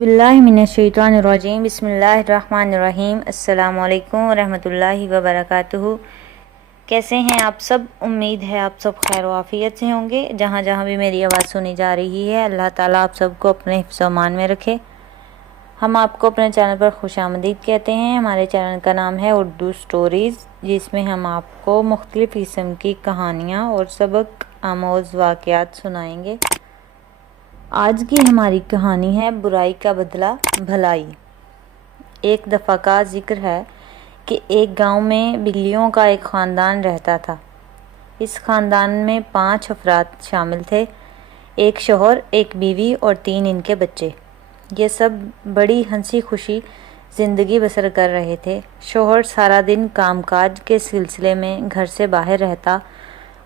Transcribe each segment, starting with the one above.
बिल्लाहि मिनश्शैतानिर्रजीम बिस्मिल्लाहिर्रहमानिर्रहीम अस्सलामु अलैकुम वरहमतुल्लाहि वबरकातुहू। कैसे हैं आप सब? उम्मीद है आप सब खैर व आफियत से होंगे। जहाँ जहाँ भी मेरी आवाज़ सुनी जा रही है, अल्लाह ताला आप सबको अपने हिफ्ज़ व अमान में रखे। हम आपको अपने चैनल पर खुशामदीद कहते हैं। हमारे चैनल का नाम है उर्दू स्टोरीज़, जिसमें हम आपको मुख्तलिफ़ किस्म की कहानियाँ और सबक आमोज़ वाक़यात सुनाएंगे। आज की हमारी कहानी है बुराई का बदला भलाई। एक दफ़ा का जिक्र है कि एक गांव में बिल्लियों का एक ख़ानदान रहता था। इस ख़ानदान में 5 अफराद शामिल थे, एक शौहर, एक बीवी और 3 इनके बच्चे। ये सब बड़ी हंसी खुशी ज़िंदगी बसर कर रहे थे। शौहर सारा दिन कामकाज के सिलसिले में घर से बाहर रहता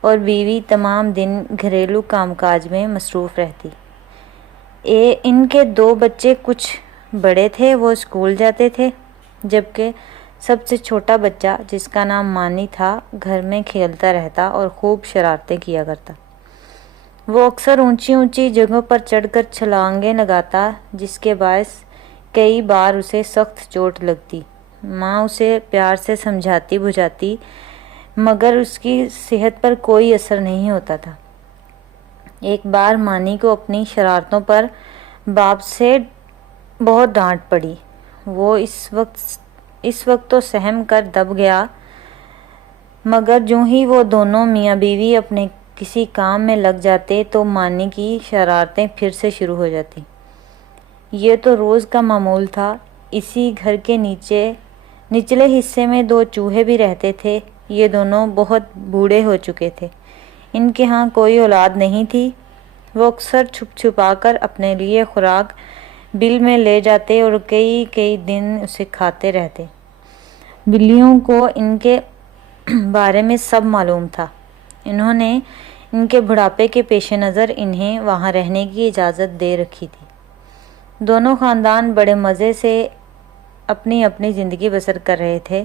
और बीवी तमाम दिन घरेलू कामकाज में मसरूफ़ रहती। इनके 2 बच्चे कुछ बड़े थे, वो स्कूल जाते थे, जबकि सबसे छोटा बच्चा, जिसका नाम मानी था, घर में खेलता रहता और खूब शरारतें किया करता। वो अक्सर ऊंची ऊंची जगहों पर चढ़कर छलांगें लगाता, जिसके बायस कई बार उसे सख्त चोट लगती। माँ उसे प्यार से समझाती बुझाती, मगर उसकी सेहत पर कोई असर नहीं होता था। एक बार मानी को अपनी शरारतों पर बाप से बहुत डांट पड़ी। वो इस वक्त तो सहम कर दब गया, मगर जो ही वो दोनों मियाँ बीवी अपने किसी काम में लग जाते तो मानी की शरारतें फिर से शुरू हो जाती। ये तो रोज़ का मामूल था। इसी घर के निचले हिस्से में 2 चूहे भी रहते थे। ये दोनों बहुत बूढ़े हो चुके थे। इनके यहाँ कोई औलाद नहीं थी। वो अक्सर छुप छुपा कर अपने लिए खुराक बिल में ले जाते और कई कई दिन उसे खाते रहते। बिल्लियों को इनके बारे में सब मालूम था। इन्होंने इनके बुढ़ापे के पेश नज़र इन्हें वहाँ रहने की इजाज़त दे रखी थी। दोनों ख़ानदान बड़े मज़े से अपनी अपनी ज़िंदगी बसर कर रहे थे।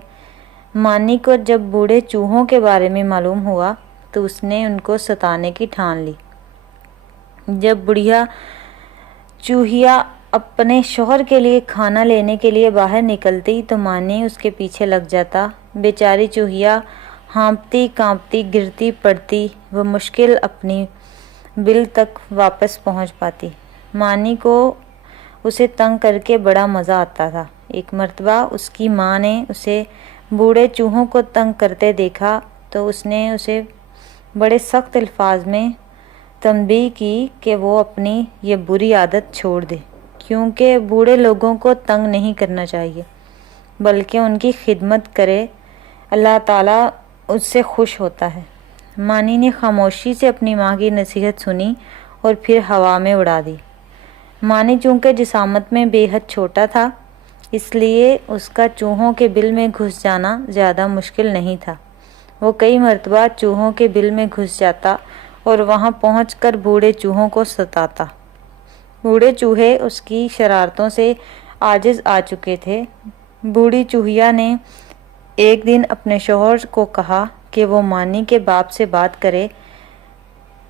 मानी को जब बूढ़े चूहों के बारे में मालूम हुआ तो उसने उनको सताने की ठान ली। जब बुढ़िया चूहिया अपने शौहर के लिए खाना लेने के लिए बाहर निकलती तो मानी उसके पीछे लग जाता। बेचारी चूहिया हाँफती कांपती गिरती पड़ती, वह मुश्किल अपनी बिल तक वापस पहुंच पाती। मानी को उसे तंग करके बड़ा मज़ा आता था। एक मर्तबा उसकी माँ ने उसे बूढ़े चूहों को तंग करते देखा तो उसने उसे बड़े सख्त अल्फाज में तंबीह की कि वो अपनी ये बुरी आदत छोड़ दे, क्योंकि बूढ़े लोगों को तंग नहीं करना चाहिए, बल्कि उनकी खिदमत करे। अल्लाह ताला उससे खुश होता है। मानी ने खामोशी से अपनी माँ की नसीहत सुनी और फिर हवा में उड़ा दी। मानी चूँकि जिसामत में बेहद छोटा था, इसलिए उसका चूहों के बिल में घुस जाना ज़्यादा मुश्किल नहीं था। वो कई मरतबा चूहों के बिल में घुस जाता और वहां पहुंचकर बूढ़े चूहों को सताता। बूढ़े चूहे उसकी शरारतों से आजिज़ आ चुके थे। बूढ़ी चूहिया ने एक दिन अपने शौहर को कहा कि वो मानी के बाप से बात करे,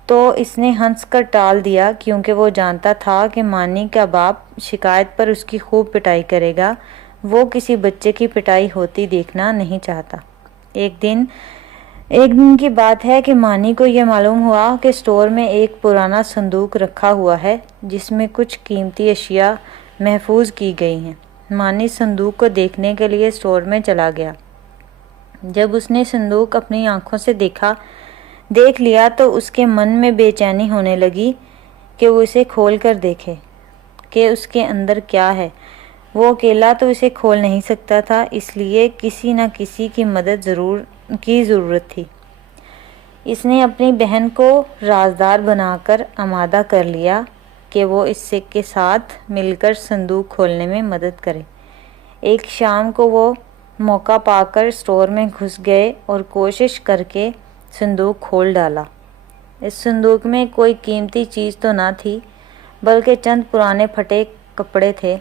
तो इसने हंसकर टाल दिया, क्योंकि वो जानता था कि मानी का बाप शिकायत पर उसकी खूब पिटाई करेगा। वो किसी बच्चे की पिटाई होती देखना नहीं चाहता। एक दिन की बात है कि मानी को यह मालूम हुआ कि स्टोर में एक पुराना संदूक रखा हुआ है, जिसमें कुछ कीमती अशिया महफूज की गई हैं। मानी संदूक को देखने के लिए स्टोर में चला गया। जब उसने संदूक अपनी आंखों से देख लिया तो उसके मन में बेचैनी होने लगी कि वो इसे खोल कर देखे कि उसके अंदर क्या है। वो अकेला तो इसे खोल नहीं सकता था, इसलिए किसी न किसी की मदद ज़रूरत थी। इसने अपनी बहन को राजदार बनाकर आमादा कर लिया कि वो इससे के साथ मिलकर संदूक खोलने में मदद करे। एक शाम को वो मौका पाकर स्टोर में घुस गए और कोशिश करके संदूक खोल डाला। इस संदूक में कोई कीमती चीज़ तो ना थी, बल्कि चंद पुराने फटे कपड़े थे।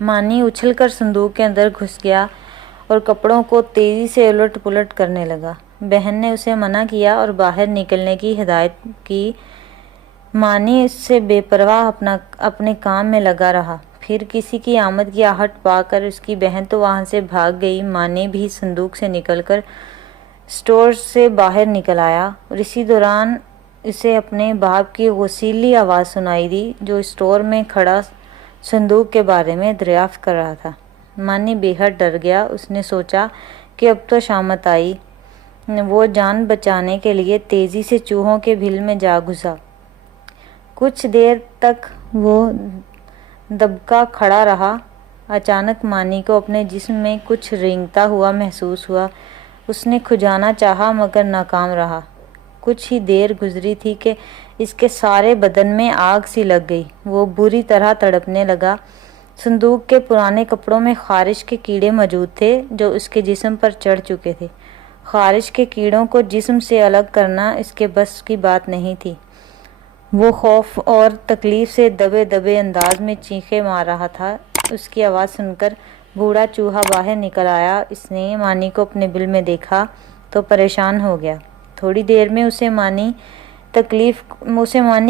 मानी उछलकर संदूक के अंदर घुस गया और कपड़ों को तेज़ी से उलट पुलट करने लगा। बहन ने उसे मना किया और बाहर निकलने की हिदायत की, مانی اس سے بے پرواہ اپنے کام میں لگا رہا۔ پھر کسی کی آمد کی آہٹ پا کر اس کی بہن تو وہاں سے بھاگ گئی۔ مانی بھی صندوق سے نکل کر اسٹور سے باہر نکل آیا اور اسی دوران اسے اپنے باپ کی غصیلی آواز سنائی دی جو اسٹور میں کھڑا صندوق کے بارے میں دریافت کر رہا تھا۔ مانی بے حد ڈر گیا۔ اس نے سوچا کہ اب تو شامت آئی۔ وہ جان بچانے کے لیے تیزی سے چوہوں کے بھیل میں جا گھسا۔ کچھ دیر تک وہ دبکا کھڑا رہا۔ اچانک مانی کو اپنے جسم میں کچھ رینگتا ہوا محسوس ہوا۔ اس نے کھجانا چاہا مگر ناکام رہا۔ کچھ ہی دیر گزری تھی کہ اس کے سارے بدن میں آگ سی لگ گئی۔ وہ بری طرح تڑپنے لگا۔ صندوق کے پرانے کپڑوں میں خارش کے کیڑے موجود تھے جو اس کے جسم پر چڑھ چکے تھے۔ خارش کے کیڑوں کو جسم سے الگ کرنا اس کے بس کی بات نہیں تھی۔ وہ خوف اور تکلیف سے دبے دبے انداز میں چیخیں مار رہا تھا۔ اس کی آواز سن کر بوڑھا چوہا باہر نکل آیا۔ اس نے مانی کو اپنے بل میں دیکھا تو پریشان ہو گیا۔ تھوڑی دیر میں اسے مانی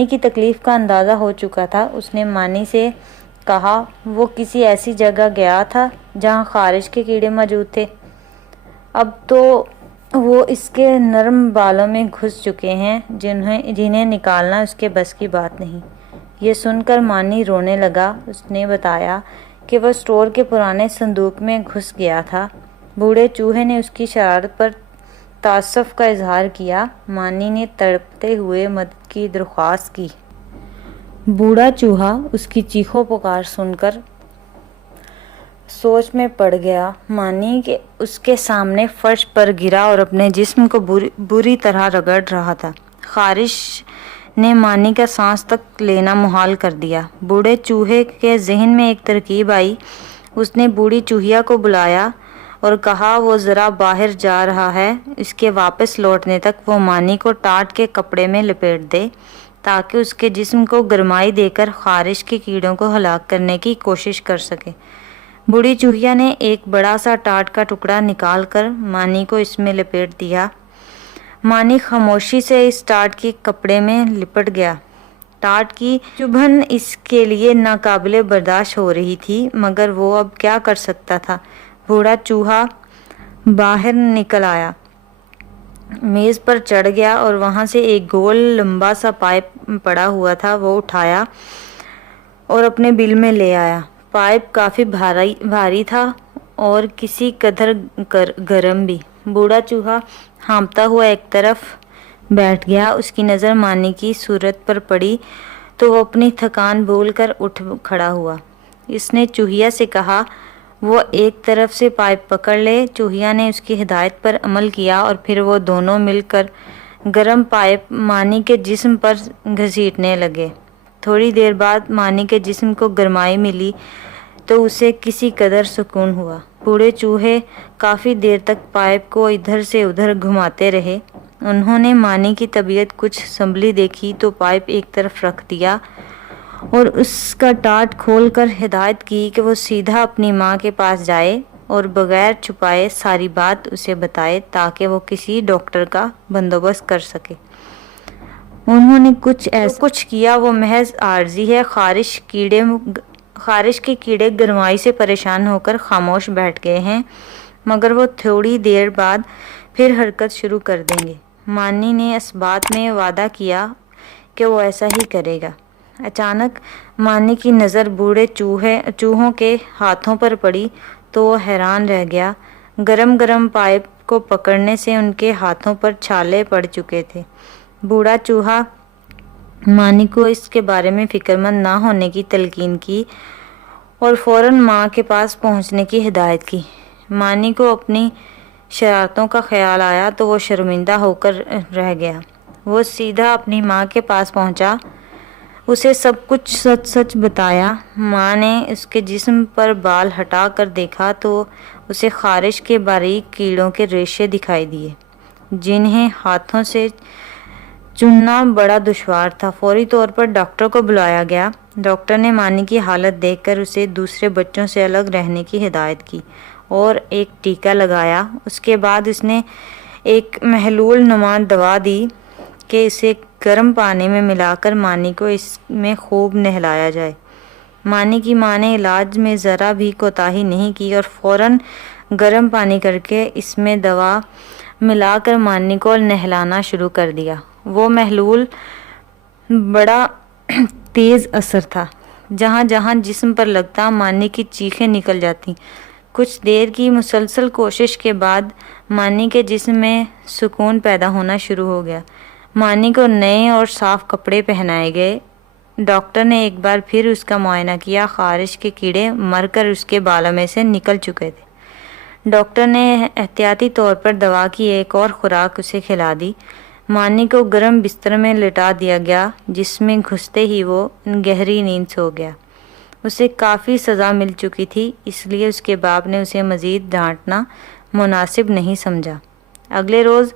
کی تکلیف کا اندازہ ہو چکا تھا۔ اس نے مانی سے کہا وہ کسی ایسی جگہ گیا تھا جہاں خارش کے کیڑے موجود تھے۔ اب تو وہ اس کے نرم بالوں میں گھس چکے ہیں جنہیں نکالنا اس کے بس کی بات نہیں۔ یہ سن کر مانی رونے لگا۔ اس نے بتایا کہ وہ اسٹور کے پرانے صندوق میں گھس گیا تھا۔ بوڑھے چوہے نے اس کی شرارت پر تعصب کا اظہار کیا۔ مانی نے تڑپتے ہوئے مدد کی درخواست کی۔ بوڑھا چوہا اس کی چیخو پکار سن کر سوچ میں پڑ گیا۔ مانی اس کے سامنے فرش پر گرا اور اپنے جسم کو بری طرح رگڑ رہا تھا۔ خارش نے مانی کا سانس تک لینا محال کر دیا۔ بوڑھے چوہے کے ذہن میں ایک ترکیب آئی۔ اس نے بوڑھی چوہیا کو بلایا اور کہا وہ ذرا باہر جا رہا ہے۔ اس کے واپس لوٹنے تک وہ مانی کو ٹاٹ کے کپڑے میں لپیٹ دے تاکہ اس کے جسم کو گرمائی دے کر خارش کے کیڑوں کو ہلاک کرنے کی کوشش کر سکے۔ بوڑھی چوہیا نے ایک بڑا سا ٹاٹ کا ٹکڑا نکال کر مانی کو اس میں لپیٹ دیا۔ مانی خاموشی سے اس ٹاٹ کے کپڑے میں لپٹ گیا۔ ٹاٹ کی چبھن اس کے لیے ناقابل برداشت ہو رہی تھی مگر وہ اب کیا کر سکتا تھا۔ بوڑھا چوہا باہر نکل آیا، میز پر چڑھ گیا اور وہاں سے ایک گول لمبا سا پائپ پڑا ہوا تھا وہ اٹھایا اور اپنے بل میں لے آیا۔ پائپ کافی بھاری تھا اور کسی قدر گرم بھی۔ بوڑھا چوہا ہانپتا ہوا ایک طرف بیٹھ گیا۔ اس کی نظر مانی کی صورت پر پڑی تو وہ اپنی تھکان بھول کر اٹھ کھڑا ہوا۔ اس نے چوہیا سے کہا وہ ایک طرف سے پائپ پکڑ لے۔ چوہیا نے اس کی ہدایت پر عمل کیا اور پھر وہ دونوں مل کر گرم پائپ مانی کے جسم پر گھسیٹنے لگے۔ تھوڑی دیر بعد مانی کے جسم کو گرمائی ملی تو اسے کسی قدر سکون ہوا۔ بوڑھے چوہے کافی دیر تک پائپ کو ادھر سے ادھر گھماتے رہے۔ انہوں نے مانی کی طبیعت کچھ سنبھلی دیکھی تو پائپ ایک طرف رکھ دیا اور اس کا ٹاٹ کھول کر ہدایت کی کہ وہ سیدھا اپنی ماں کے پاس جائے اور بغیر چھپائے ساری بات اسے بتائے تاکہ وہ کسی ڈاکٹر کا بندوبست کر سکے۔ انہوں نے کچھ کیا وہ محض عارضی ہے۔ خارش کے کیڑے گرمائی سے پریشان ہو کر خاموش بیٹھ گئے ہیں مگر وہ تھوڑی دیر بعد پھر حرکت شروع کر دیں گے۔ مانی نے اس بات میں وعدہ کیا کہ وہ ایسا ہی کرے گا۔ اچانک مانی کی نظر بوڑھے چوہوں کے ہاتھوں پر پڑی تو وہ حیران رہ گیا۔ گرم پائپ کو پکڑنے سے ان کے ہاتھوں پر چھالے پڑ چکے تھے۔ بوڑھا چوہا مانی کو اس کے بارے میں فکر مند نہ ہونے کی تلقین کی اور فوراً ماں کے پاس پہنچنے کی ہدایت کی۔ مانی کو اپنی شرارتوں کا خیال آیا تو وہ شرمندہ ہو کر رہ گیا۔ وہ سیدھا اپنی ماں کے پاس پہنچا، اسے سب کچھ سچ بتایا۔ ماں نے اس کے جسم پر بال ہٹا کر دیکھا تو اسے خارش کے باریک کیڑوں کے ریشے دکھائی دیے جنہیں ہاتھوں سے چننا بڑا دشوار تھا۔ فوری طور پر ڈاکٹر کو بلایا گیا۔ ڈاکٹر نے مانی کی حالت دیکھ کر اسے دوسرے بچوں سے الگ رہنے کی ہدایت کی اور ایک ٹیکہ لگایا۔ اس کے بعد اس نے ایک محلول نما دوا دی کہ اسے गर्म पानी में मिलाकर मानी को इसमें खूब नहलाया जाए। मानी की माँ ने इलाज में ज़रा भी कोताही नहीं की और फ़ौरन गर्म पानी करके इसमें दवा मिलाकर मानी को नहलाना शुरू कर दिया। वो महलूल बड़ा तेज़ असर था, जहाँ जहाँ जिस्म पर लगता मानी की चीखें निकल जाती। कुछ देर की मुसलसल कोशिश के बाद मानी के जिस्म में सुकून पैदा होना शुरू हो गया। मानी को नए और साफ़ कपड़े पहनाए गए। डॉक्टर ने एक बार फिर उसका मुआयना किया। ख़ारिश के कीड़े मरकर उसके बालों में से निकल चुके थे। डॉक्टर ने एहतियाती तौर पर दवा की एक और खुराक उसे खिला दी। मानी को गर्म बिस्तर में लिटा दिया गया, जिसमें घुसते ही वो गहरी नींद सो गया। उसे काफ़ी सज़ा मिल चुकी थी, इसलिए उसके बाप ने उसे मज़ीद डांटना मुनासिब नहीं समझा। अगले रोज़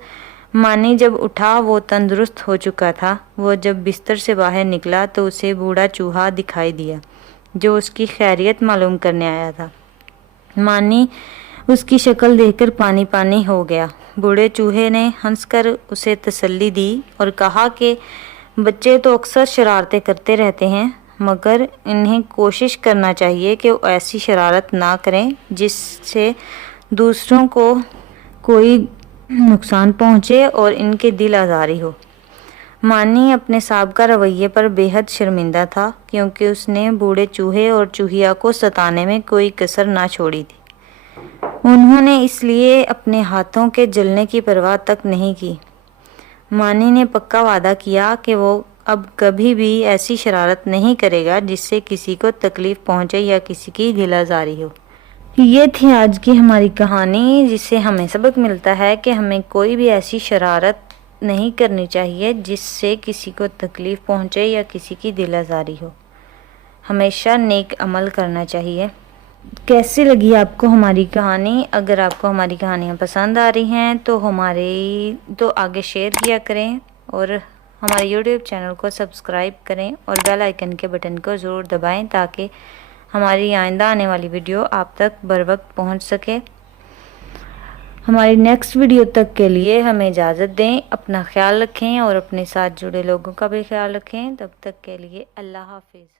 मानी जब उठा वो तंदुरुस्त हो चुका था। वो जब बिस्तर से बाहर निकला तो उसे बूढ़ा चूहा दिखाई दिया, जो उसकी खैरियत मालूम करने आया था। मानी उसकी शक्ल देखकर पानी पानी हो गया। बूढ़े चूहे ने हंसकर उसे तसल्ली दी और कहा कि बच्चे तो अक्सर शरारतें करते रहते हैं, मगर इन्हें कोशिश करना चाहिए कि वो ऐसी शरारत ना करें जिससे दूसरों को कोई नुकसान पहुँचे और इनके दिल आज़ारी हो। मानी अपने साबका रवैये पर बेहद शर्मिंदा था, क्योंकि उसने बूढ़े चूहे और चूहिया को सताने में कोई कसर ना छोड़ी थी। उन्होंने इसलिए अपने हाथों के जलने की परवाह तक नहीं की। मानी ने पक्का वादा किया कि वो अब कभी भी ऐसी शरारत नहीं करेगा जिससे किसी को तकलीफ़ पहुँचे या किसी की दिल आज़ारी हो। ये थी आज की हमारी कहानी, जिससे हमें सबक मिलता है कि हमें कोई भी ऐसी शरारत नहीं करनी चाहिए जिससे किसी को तकलीफ़ पहुँचे या किसी की दिल आज़ारी हो। हमेशा नेक अमल करना चाहिए। कैसी लगी आपको हमारी कहानी? अगर आपको हमारी कहानियाँ पसंद आ रही हैं तो आगे शेयर किया करें और हमारे यूट्यूब चैनल को सब्सक्राइब करें और बेल आइकन के बटन को ज़रूर दबाएं, ताकि हमारी आइंदा आने वाली वीडियो आप तक बर वक्त पहुँच सके। हमारी नेक्स्ट वीडियो तक के लिए हमें इजाज़त दें। अपना ख्याल रखें और अपने साथ जुड़े लोगों का भी ख्याल रखें। तब तक के लिए अल्लाह हाफिज़।